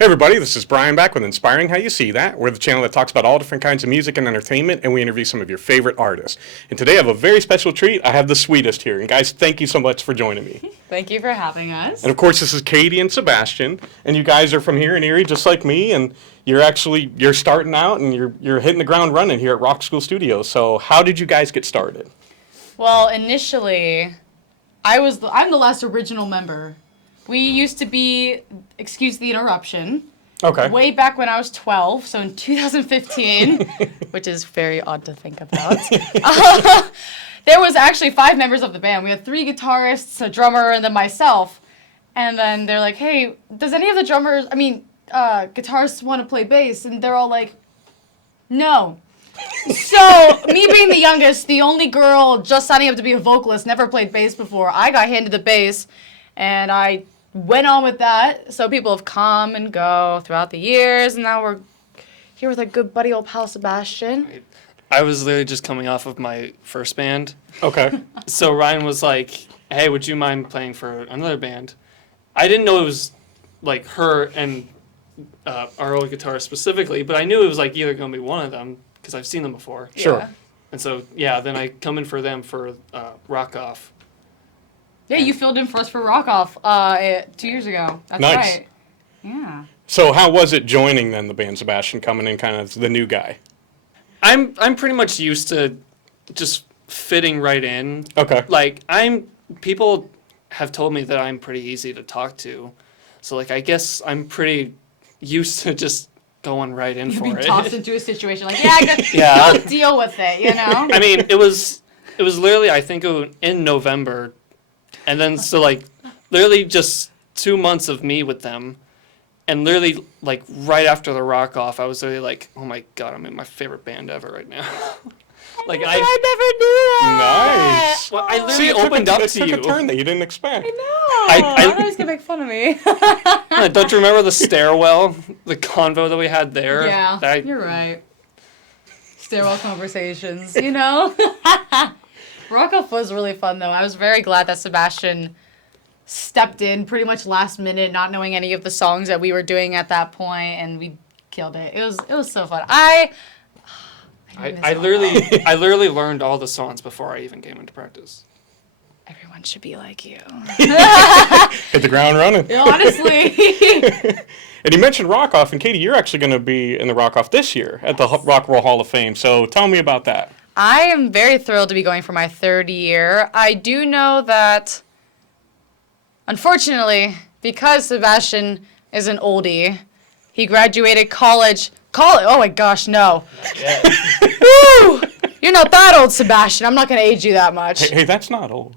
Hey everybody, this is Brian back with Inspiring How You See That. We're the channel that talks about all different kinds of music and entertainment, and we interview some of your favorite artists. And today I have a very special treat. I have the Sweetest here. And guys, thank you so much for joining me. Thank you for having us. And of course, this is Catie and Sebastian. And you guys are from here in Erie, just like me. And you're starting out and you're hitting the ground running here at Monochrome Studios. So how did you guys get started? Well, initially, I'm the last original member. We used to be, excuse the interruption, way back when I was 12, so in 2015, which is very odd to think about. There was actually 5 members of the band. We had 3 guitarists, a drummer, and then myself. And then they're like, hey, does any of the guitarists want to play bass? And they're all like, no. So, me being the youngest, the only girl just signing up to be a vocalist, never played bass before, I got handed the bass, and I went on with that. So people have come and go throughout the years, and now we're here with our good buddy old pal Sebastian. I was literally just coming off of my first band. Okay. So Ryan was like, hey, would you mind playing for another band? I didn't know it was like her and our old guitarist specifically, but I knew it was like either going to be one of them because I've seen them before. Sure. Yeah. And so, yeah, then I come in for them for Rock Off. Yeah, you filled in for us for Rock Off 2 years ago. That's Nice. right. Yeah. So how was it joining then the band, Sebastian, coming in kind of the new guy? I'm pretty much used to just fitting right in. Okay. Like, people have told me that I'm pretty easy to talk to. So, like, I guess I'm pretty used to just going right in for You'd be it. tossed into a situation like, yeah, I got Yeah. I'll deal with it, you know? I mean, it was literally, I think, in November. And then, so, like, literally just 2 months of me with them. And literally, like, right after the Rock Off, I was literally like, oh, my God, I'm in my favorite band ever right now. Like, I never knew that. Nice. Well, I literally See, it took opened up it to took you. a turn that you didn't expect. I know. I thought he was going to make fun of me. Don't you remember the stairwell, the convo that we had there? Yeah, you're right. Stairwell conversations, you know? Rock Off was really fun, though. I was very glad that Sebastian stepped in pretty much last minute, not knowing any of the songs that we were doing at that point, and we killed it. It was so fun. I literally learned all the songs before I even came into practice. Everyone should be like you. Hit the ground running. Honestly. And you mentioned Rock Off, and Catie, you're actually going to be in the Rock Off this year at the Rock and Roll Hall of Fame. So tell me about that. I am very thrilled to be going for my 3rd year. I do know that, unfortunately, because Sebastian is an oldie, he graduated college. Oh my gosh, no. Yeah. Woo! You're not that old, Sebastian. I'm not going to age you that much. Hey, that's not old.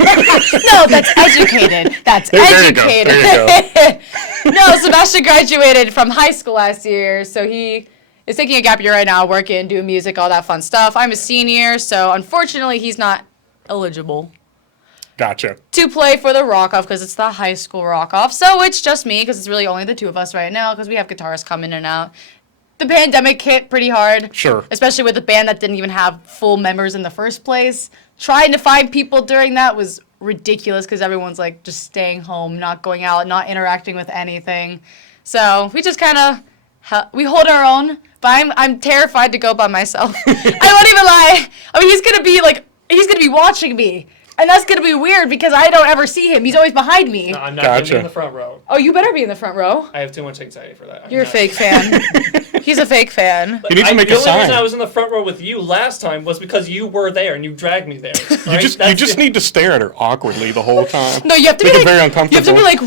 No, that's educated. That's educated. There you go. No, Sebastian graduated from high school last year, so he is taking a gap year right now, working, doing music, all that fun stuff. I'm a senior, so unfortunately he's not eligible Gotcha. to play for the Rock Off because it's the high school Rock Off. So it's just me because it's really only the 2 of us right now because we have guitarists come in and out. The pandemic hit pretty hard. Sure. Especially with a band that didn't even have full members in the first place. Trying to find people during that was ridiculous because everyone's like just staying home, not going out, not interacting with anything. So we just kind of, we hold our own, but I'm terrified to go by myself. I won't even lie. I mean, he's going to be watching me. And that's going to be weird because I don't ever see him. He's always behind me. No, I'm not going to be Gotcha. in the front row. Oh, you better be in the front row. I have too much anxiety for that. You're a fake fan. He's a fake fan. You need to make a The only sign. reason I was in the front row with you last time was because you were there and you dragged me there. You just need to stare at her awkwardly the whole time. No, you have to Make be it very You have uncomfortable. to be like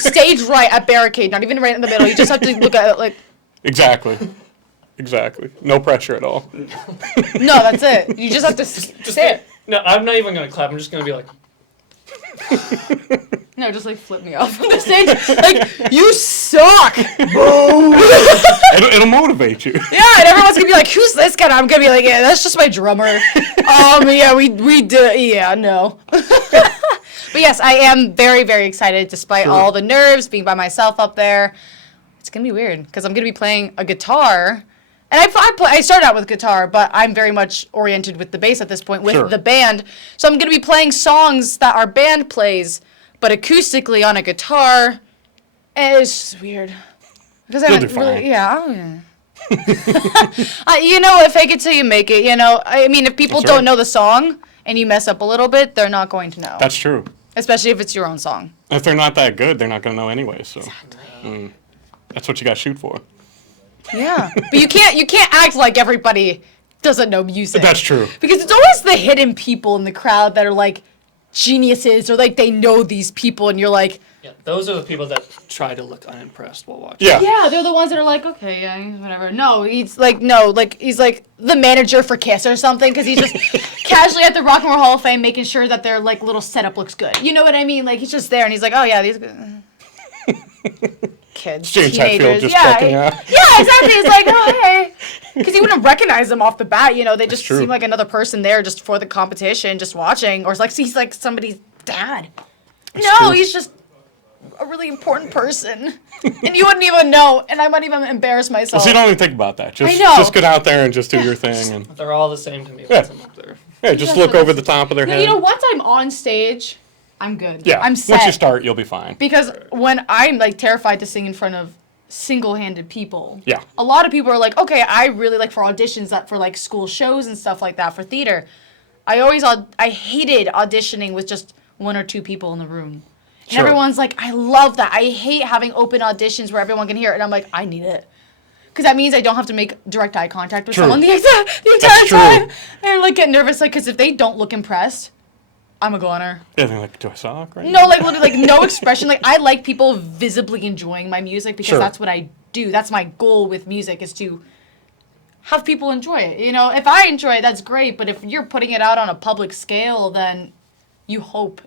stage right at barricade, not even right in the middle. You just have to look at it like. Exactly. No pressure at all. No, that's it. You just have to sit. No, I'm not even going to clap. I'm just going to be like... No, just like flip me off from the stage. Like, you suck. It'll motivate you. Yeah, and everyone's gonna be like, who's this guy? And I'm gonna be like, yeah, that's just my drummer. Yeah, we do. Yeah, no. But yes, I am very, very excited despite all the nerves, being by myself up there. It's gonna be weird because I'm gonna be playing a guitar. And I started out with guitar, but I'm very much oriented with the bass at this point with the band. So I'm going to be playing songs that our band plays, but acoustically on a guitar. It's just weird. Because I You'll do haven't really, fine. yeah. You know what? Fake it till you make it. You know, I mean, if people That's don't right. know the song and you mess up a little bit, they're not going to know. That's true. Especially if it's your own song. If they're not that good, they're not going to know anyway. So that's what you got to shoot for. Yeah, but you can't act like everybody doesn't know music. That's true. Because it's always the hidden people in the crowd that are like geniuses or like they know these people, and you're like, Yeah, those are the people that try to look unimpressed while watching. Yeah. they're the ones that are like, okay, yeah, whatever. No, he's like the manager for Kiss or something, because he's just casually at the Rock and Roll Hall of Fame making sure that their like little setup looks good. You know what I mean? Like he's just there and he's like, oh yeah, these kids, James Hetfield teenagers, just yeah, checking out. yeah, exactly. It's like, oh hey, because you wouldn't recognize them off the bat. You know, they just true. seem like another person there just for the competition, just watching, or it's like he's like somebody's dad. No, true. he's just a really important person, and you wouldn't even know, and I might even embarrass myself. So you don't even think about that. Just, I know. just get out there and just do your thing. And They're all the same to me Yeah. once I'm up there. yeah, just look over the top of their head. You know, once I'm on stage, I'm good. Yeah. I'm set. Once you start, you'll be fine. Because when I'm like terrified to sing in front of single-handed people, Yeah. a lot of people are like, okay, I really like for auditions that for like school shows and stuff like that for theater. I hated auditioning with just one or two people in the room. And Sure. everyone's like, I love that. I hate having open auditions where everyone can hear it. And I'm like, I need it. Because that means I don't have to make direct eye contact with True. someone the entire That's true. time. And like get nervous, like, because if they don't look impressed, I'm a goner. Yeah, they're like, do I suck right No, like literally, like no expression. Like I like people visibly enjoying my music because Sure. that's what I do. That's my goal with music is to have people enjoy it. You know, if I enjoy it, that's great. But if you're putting it out on a public scale, then you hope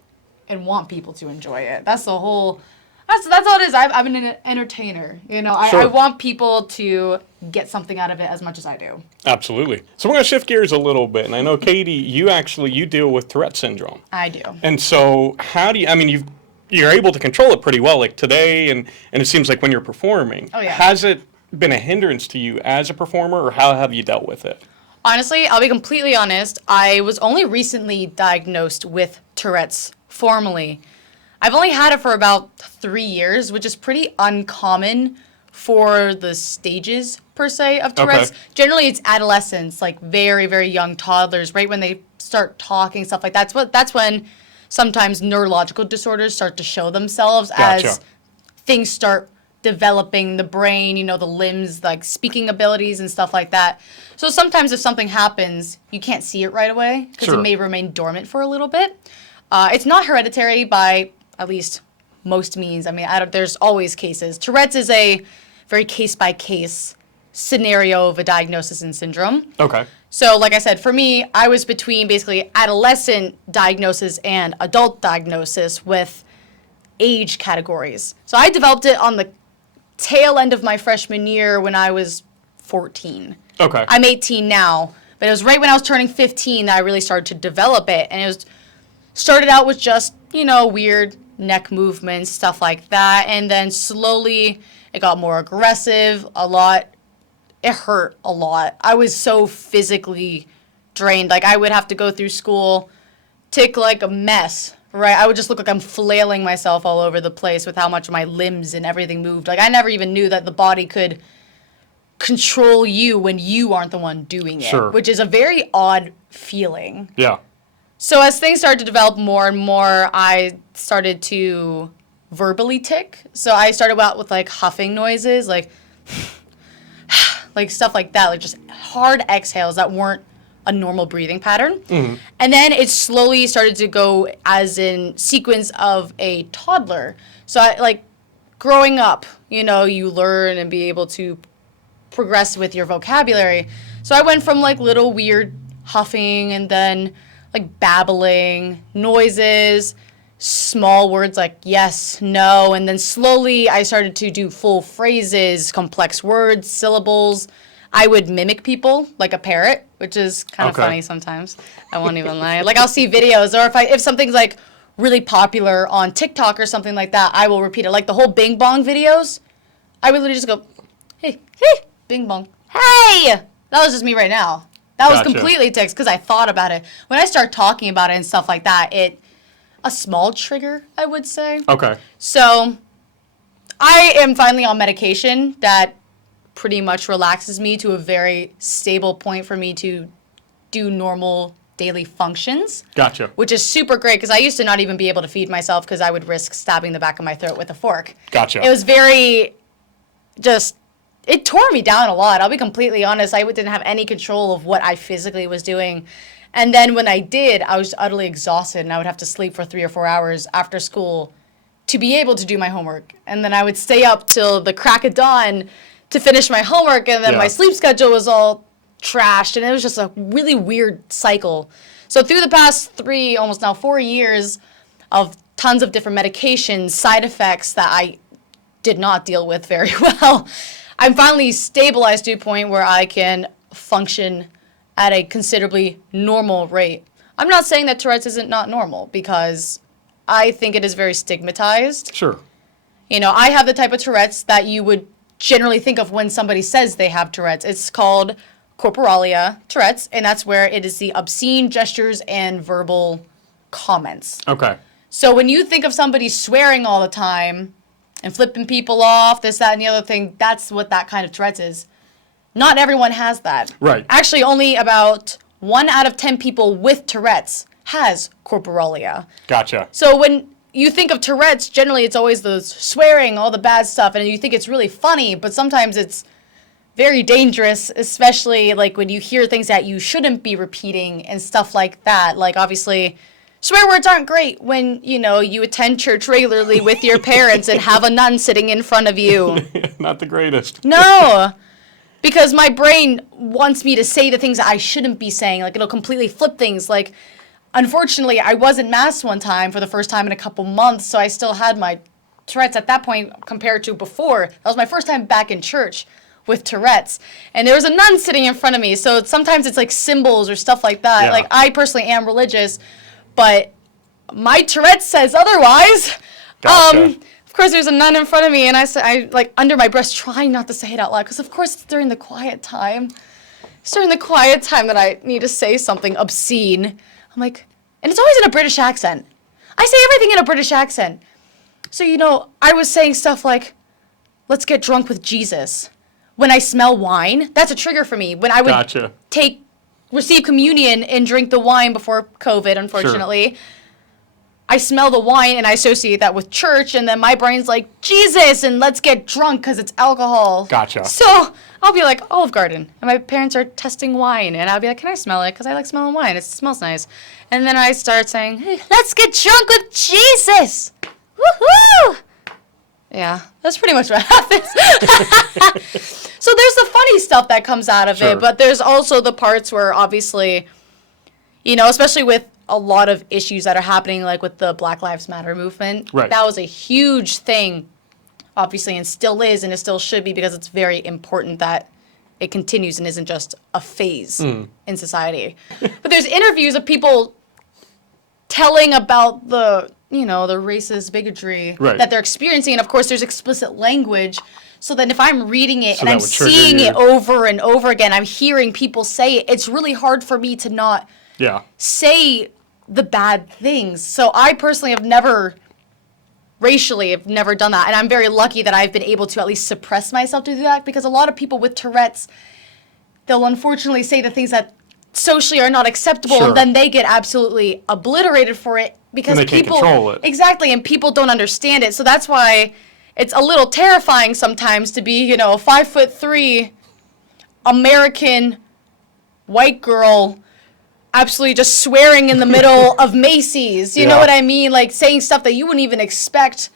and want people to enjoy it. That's the whole. That's all it is. I'm an entertainer. You know, I Sure. want people to get something out of it as much as I do. Absolutely. So we're going to shift gears a little bit. And I know, Catie, you deal with Tourette Syndrome. I do. And so how do you, I mean, you're able to control it pretty well, like today, and it seems like when you're performing. Oh, yeah. Has it been a hindrance to you as a performer, or how have you dealt with it? Honestly, I'll be completely honest. I was only recently diagnosed with Tourette's formally. I've only had it for about 3 years, which is pretty uncommon for the stages, per se, of Tourette's. Okay. Generally, it's adolescents, like very, very young toddlers, right when they start talking, stuff like that. That's when sometimes neurological disorders start to show themselves Gotcha. as things start developing the brain, you know, the limbs, like speaking abilities and stuff like that. So sometimes if something happens, you can't see it right away because Sure. it may remain dormant for a little bit. It's not hereditary by at least most means. I mean, there's always cases. Tourette's is a very case-by-case scenario of a diagnosis and syndrome. Okay. So, like I said, for me, I was between basically adolescent diagnosis and adult diagnosis with age categories. So I developed it on the tail end of my freshman year when I was 14. Okay. I'm 18 now, but it was right when I was turning 15 that I really started to develop it. And it was started out with just, you know, weird neck movements, stuff like that. And then slowly it got more aggressive, it hurt a lot. I was so physically drained. Like I would have to go through school, tick like a mess, right? I would just look like I'm flailing myself all over the place with how much my limbs and everything moved. Like I never even knew that the body could control you when you aren't the one doing it, Sure. which is a very odd feeling. Yeah. So as things started to develop more and more, I started to verbally tick. So I started out with like huffing noises, like like stuff like that, like just hard exhales that weren't a normal breathing pattern. Mm-hmm. And then it slowly started to go as in sequence of a toddler. So I like growing up, you know, you learn and be able to progress with your vocabulary. So I went from like little weird huffing and then like babbling, noises, small words like yes, no, and then slowly I started to do full phrases, complex words, syllables. I would mimic people like a parrot, which is kind of Okay. funny sometimes. I won't even lie. Like I'll see videos, or if something's like really popular on TikTok or something like that, I will repeat it. Like the whole Bing Bong videos, I would literally just go, hey, Bing Bong, hey! That was just me right now. That was Gotcha. completely text because I thought about it. When I start talking about it and stuff like that, a small trigger, I would say. Okay. So I am finally on medication that pretty much relaxes me to a very stable point for me to do normal daily functions. Gotcha. Which is super great because I used to not even be able to feed myself because I would risk stabbing the back of my throat with a fork. Gotcha. It was very it tore me down a lot. I'll be completely honest. I didn't have any control of what I physically was doing. And then when I did, I was utterly exhausted and I would have to sleep for 3 or 4 hours after school to be able to do my homework. And then I would stay up till the crack of dawn to finish my homework, and then my sleep schedule was all trashed, and it was just a really weird cycle. So through the past 3, almost now 4 years of tons of different medications, side effects that I did not deal with very well, I'm finally stabilized to a point where I can function at a considerably normal rate. I'm not saying that Tourette's isn't not normal, because I think it is very stigmatized. Sure. You know, I have the type of Tourette's that you would generally think of when somebody says they have Tourette's. It's called corporalia Tourette's, and that's where it is the obscene gestures and verbal comments. Okay. So when you think of somebody swearing all the time and flipping people off, this, that, and the other thing, that's what that kind of Tourette's is. Not everyone has that. Right. Actually, only about 1 out of 10 people with Tourette's has corporalia. Gotcha. So when you think of Tourette's, generally it's always the swearing, all the bad stuff, and you think it's really funny, but sometimes it's very dangerous, especially like when you hear things that you shouldn't be repeating and stuff like that. Like, obviously, swear words aren't great when, you know, you attend church regularly with your parents and have a nun sitting in front of you. Not the greatest. No, because my brain wants me to say the things that I shouldn't be saying. Like, it'll completely flip things. Like, unfortunately, I wasn't masked one time for the first time in a couple months, so I still had my Tourette's at that point compared to before. That was my first time back in church with Tourette's. And there was a nun sitting in front of me, so sometimes it's like symbols or stuff like that. Yeah. Like, I personally am religious, but my Tourette's says otherwise. Gotcha. Of course, there's a nun in front of me, and I like, under my breath, trying not to say it out loud, because of course it's during the quiet time. It's during the quiet time that I need to say something obscene. I'm like, and it's always in a British accent. I say everything in a British accent. So, you know, I was saying stuff like, let's get drunk with Jesus. When I smell wine, that's a trigger for me. When I would receive communion and drink the wine before COVID, unfortunately, I smell the wine and I associate that with church, and then my brain's like, Jesus, and let's get drunk because it's alcohol. Gotcha. So I'll be like, Olive Garden, and my parents are testing wine, and I'll be like, can I smell it? Because I like smelling wine. It smells nice. And then I start saying, hey, let's get drunk with Jesus. Woohoo! Yeah, that's pretty much what happens. So there's the funny stuff that comes out of it, but there's also the parts where, obviously, you know, especially with a lot of issues that are happening, like with the Black Lives Matter movement. Right. That was a huge thing, obviously, and still is, and it still should be, because it's very important that it continues and isn't just a phase in society. But there's interviews of people telling about the, you know, the racist bigotry that they're experiencing, and of course there's explicit language. So then if I'm reading it and I'm seeing it over and over again, I'm hearing people say it, it's really hard for me to not say the bad things. So I personally have never done that, and I'm very lucky that I've been able to at least suppress myself to do that, because a lot of people with Tourette's, they'll unfortunately say the things that socially are not acceptable, and then they get absolutely obliterated for it, because and they people can't control it. Exactly, and people don't understand it. So that's why it's a little terrifying sometimes to be, you know, a 5'3" American white girl absolutely just swearing in the middle of Macy's. You know what I mean? Like, saying stuff that you wouldn't even expect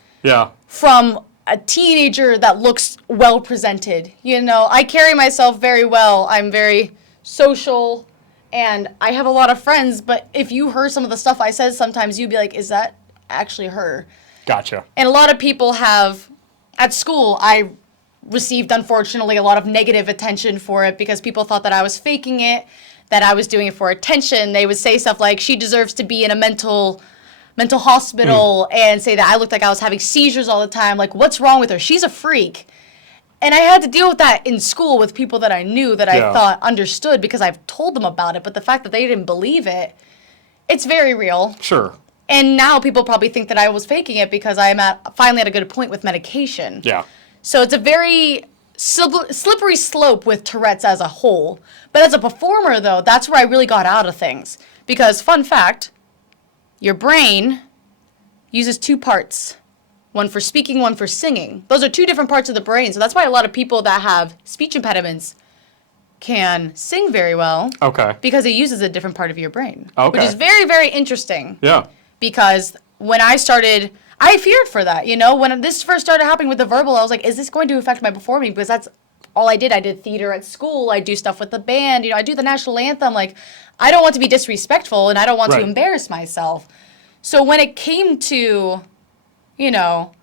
from a teenager that looks well presented. You know, I carry myself very well. I'm very social, and I have a lot of friends, but if you heard some of the stuff I said, sometimes you'd be like, is that actually her? Gotcha. And a lot of people have, at school, I received, unfortunately, a lot of negative attention for it, because people thought that I was faking it, that I was doing it for attention. They would say stuff like, she deserves to be in a mental hospital, and say that I looked like I was having seizures all the time. Like, what's wrong with her? She's a freak. And I had to deal with that in school with people that I knew, that I thought understood, because I've told them about it. But the fact that they didn't believe it, it's very real. Sure. And now people probably think that I was faking it because I'm finally at a good point with medication. Yeah. So it's a very slippery slope with Tourette's as a whole. But as a performer, though, that's where I really got out of things. Because, fun fact, your brain uses 2 parts. One for speaking, one for singing. Those are 2 different parts of the brain. So that's why a lot of people that have speech impediments can sing very well. Okay. Because it uses a different part of your brain. Okay. Which is very, very interesting. Yeah. Because when I started, I feared for that, you know? When this first started happening with the verbal, I was like, is this going to affect my performing? Because that's all I did. I did theater at school. I do stuff with the band. You know, I do the national anthem. Like, I don't want to be disrespectful, and I don't want to embarrass myself. So when it came to, you know,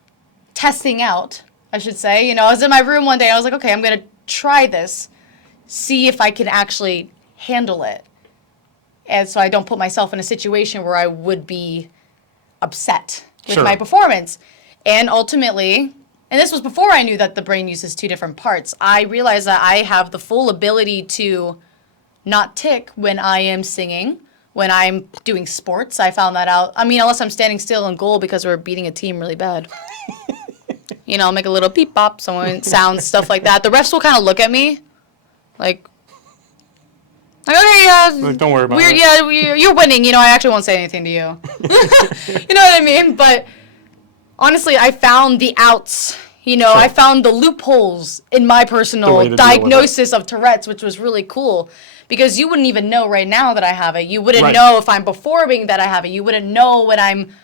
testing out, I should say, you know, I was in my room one day. I was like, okay, I'm going to try this, see if I can actually handle it. And so I don't put myself in a situation where I would be upset with my performance. And ultimately, and this was before I knew that the brain uses 2 different parts, I realized that I have the full ability to not tick when I am singing, when I'm doing sports. I found that out. I mean, unless I'm standing still in goal because we're beating a team really bad. You know, I'll make a little beep bop, someone sounds, stuff like that. The refs will kind of look at me like, okay, yeah. Don't worry about it. Yeah, you're winning. You know, I actually won't say anything to you. You know what I mean? But honestly, I found the outs. You know, I found the loopholes in my personal diagnosis of Tourette's, which was really cool. Because you wouldn't even know right now that I have it. You wouldn't know if I'm performing that I have it. You wouldn't know when I'm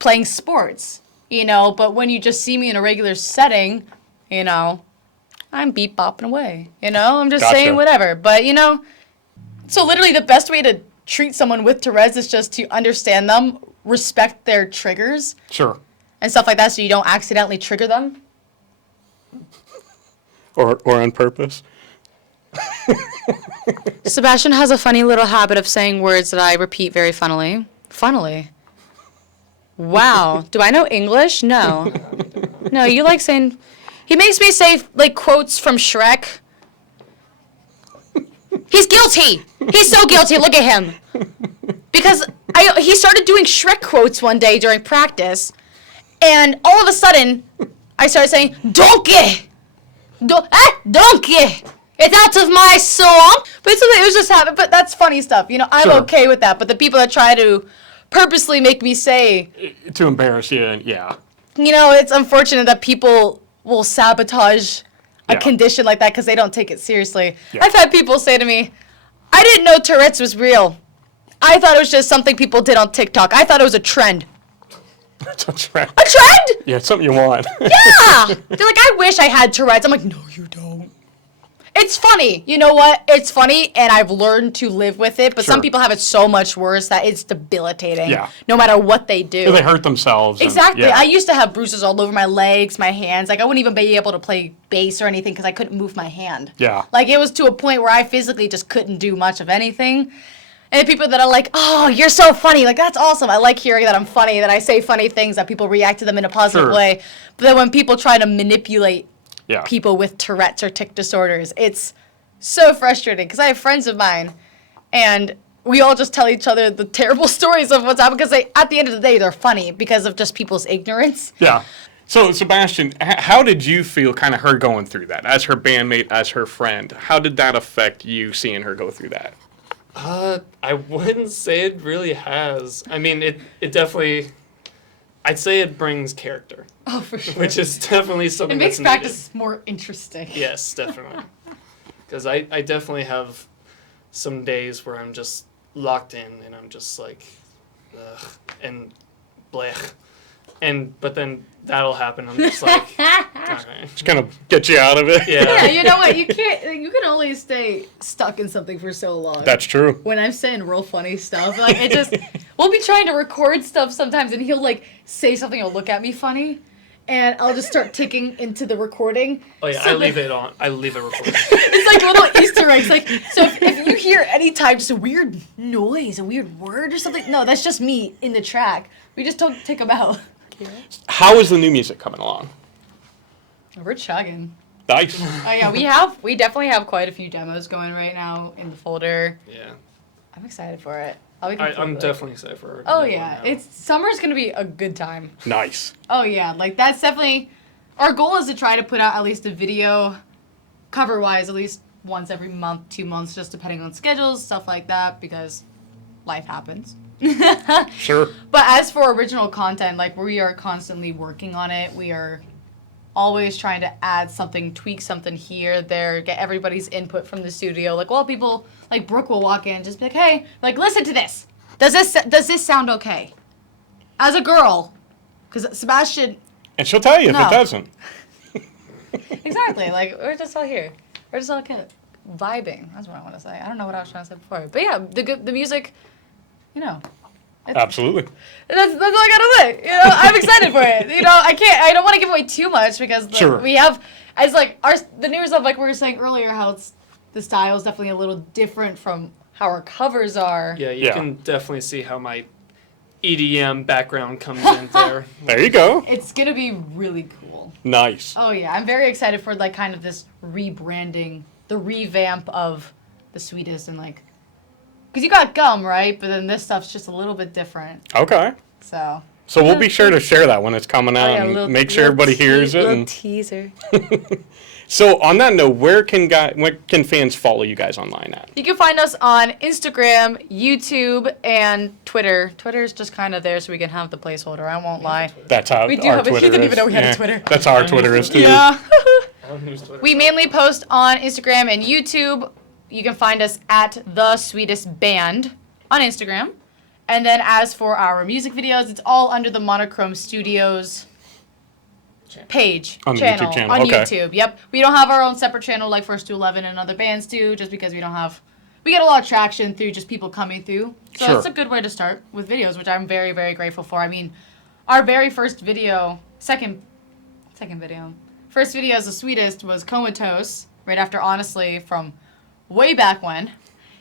playing sports. You know, but when you just see me in a regular setting, you know, I'm beep bopping away. You know, I'm just saying whatever. But, you know, so literally the best way to treat someone with Tourette's is just to understand them, respect their triggers. Sure. And stuff like that so you don't accidentally trigger them. Or on purpose. Sebastian has a funny little habit of saying words that I repeat very funnily. Funnily. Wow. Do I know English? No. No, you like saying... He makes me say, like, quotes from Shrek. He's guilty. He's so guilty. Look at him. Because he started doing Shrek quotes one day during practice, and all of a sudden, I started saying, donkey! Donkey! It's out of my song! But it was just happening. But that's funny stuff. You know, I'm okay with that. But the people that try to purposely make me say... To embarrass you, yeah. You know, it's unfortunate that people will sabotage a condition like that because they don't take it seriously. Yeah. I've had people say to me, I didn't know Tourette's was real. I thought it was just something people did on TikTok. I thought it was a trend. It's a trend. A trend? Yeah, it's something you want. Yeah. They're like, I wish I had Tourette's. I'm like, no, you don't. It's funny. You know what? It's funny, and I've learned to live with it, but some people have it so much worse that it's debilitating. Yeah. No matter what they do. And they hurt themselves. Exactly. I used to have bruises all over my legs, my hands. Like, I wouldn't even be able to play bass or anything because I couldn't move my hand. Yeah. Like, it was to a point where I physically just couldn't do much of anything. And people that are like, oh, you're so funny. Like, that's awesome. I like hearing that I'm funny, that I say funny things, that people react to them in a positive way. But then when people try to manipulate people with Tourette's or tic disorders, it's so frustrating because I have friends of mine and we all just tell each other the terrible stories of what's happened because at the end of the day, they're funny because of just people's ignorance. Yeah. So, Sebastian, how did you feel kind of her going through that? As her bandmate, as her friend, how did that affect you seeing her go through that? I wouldn't say it really has. I mean, it definitely... I'd say it brings character. Oh, for sure. Which is definitely something that's needed. It makes practice more interesting. Yes, definitely. Because I definitely have some days where I'm just locked in and I'm just like, ugh, and blech. But then that'll happen. I'm just like, okay. Just kind of get you out of it. Yeah, you know what? You can only stay stuck in something for so long. That's true. When I'm saying real funny stuff, like it just, we'll be trying to record stuff sometimes and he'll like say something, he'll look at me funny. And I'll just start ticking into the recording. Oh yeah, I leave it on. I leave it recorded. It's like little Easter eggs. Like, so if you hear any time just a weird noise, a weird word or something, no, that's just me in the track. We just don't tick them out. How is the new music coming along? We're chugging. Nice. Oh yeah, we definitely have quite a few demos going right now in the folder. Yeah. I'm excited for it. I'm definitely excited for. Oh yeah, summer's gonna be a good time. Nice. Oh yeah, like that's definitely our goal is to try to put out at least a video, cover-wise, at least once every month, 2 months, just depending on schedules, stuff like that, because life happens. Sure. But as for original content, like we are constantly working on it. We are always trying to add something, tweak something here, there, get everybody's input from the studio. Like, well, people, like Brooke will walk in and just be like, hey, like, listen to this. Does this sound okay? As a girl, because Sebastian... And she'll tell you if it doesn't. Exactly. Like, we're just all here. We're just all kind of vibing. That's what I want to say. I don't know what I was trying to say before. But yeah, the music, you know... Absolutely. That's all I gotta say. You know, I'm excited for it. You know, I don't want to give away too much because we have, as like the newer stuff, like we were saying earlier, how the style is definitely a little different from how our covers are. Yeah, you can definitely see how my EDM background comes in there. There you go. It's gonna be really cool. Nice. Oh yeah, I'm very excited for like kind of this rebranding, the revamp of the Sweetest and like. Because you got gum, right? But then this stuff's just a little bit different. Okay. So we'll be sure to share that when it's coming out and make sure everybody hears it. Little teaser. So on that note, where can fans follow you guys online at? You can find us on Instagram, YouTube, and Twitter. Twitter's just kind of there so we can have the placeholder. I won't lie. That's how we do our have Twitter He didn't is. even know we had a Twitter. That's how our Twitter is too. Yeah. We mainly post on Instagram and YouTube. You can find us at The Sweetest Band on Instagram. And then as for our music videos, it's all under the Monochrome Studios page. On the YouTube channel. On Okay. YouTube, yep. We don't have our own separate channel like First to 11 and other bands do, just because we get a lot of traction through just people coming through. So it's a good way to start with videos, which I'm very, very grateful for. I mean, our very first video, first video as The Sweetest was Comatose, right after Honestly from way back when.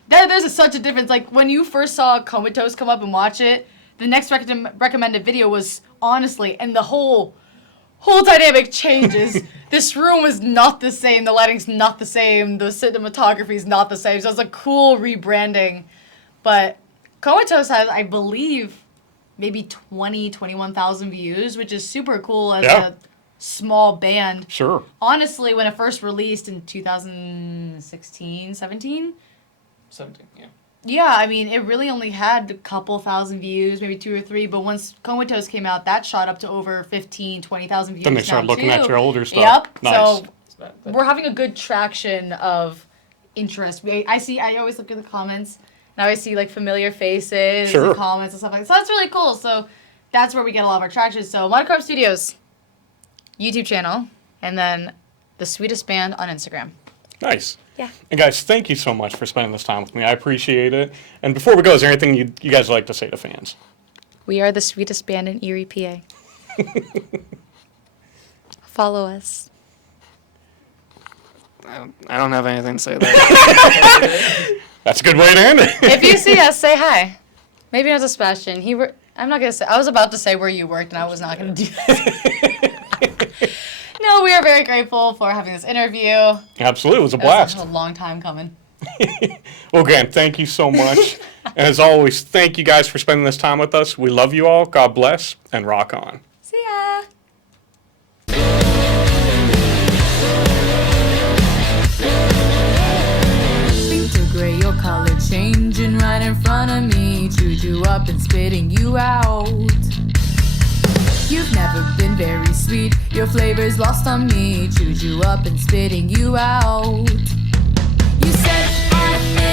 There's such a difference. Like, when you first saw Comatose come up and watch it, the next recommended video was Honestly, and the whole dynamic changes. This room is not the same. The lighting's not the same. The cinematography's not the same. So it's a cool rebranding. But Comatose has, I believe, maybe 21,000 views, which is super cool as a small band. Sure. Honestly, when it first released in 2016, 17? 17, yeah. Yeah, I mean, it really only had a couple thousand views, maybe 2 or 3, but once Comatose came out, that shot up to over 15, 20,000 views. Then they started looking at your older stuff. Yep. Nice. So we're having a good traction of interest. I always look at the comments, and I always see like familiar faces and comments and stuff like that. So that's really cool. So that's where we get a lot of our traction. So Monochrome Studios YouTube channel, and then The Sweetest Band on Instagram. Nice. Yeah. And guys, thank you so much for spending this time with me. I appreciate it. And before we go, is there anything you guys would like to say to fans? We are the sweetest band in Erie, PA. Follow us. I don't have anything to say there. That's a good way to end it. If you see us, say hi. Maybe not to Sebastian. I'm not going to say. I was about to say where you worked, and I was not going to do that. No, we are very grateful for having this interview. Absolutely. It was a blast. It was a long time coming. Well, again, thank you so much. And as always, thank you guys for spending this time with us. We love you all. God bless, and rock on. See ya. Gray, your color changing right in front of me. Chewed you up and spitting you out. You've never been very sweet. Your flavor's lost on me. Chewed you up and spitting you out.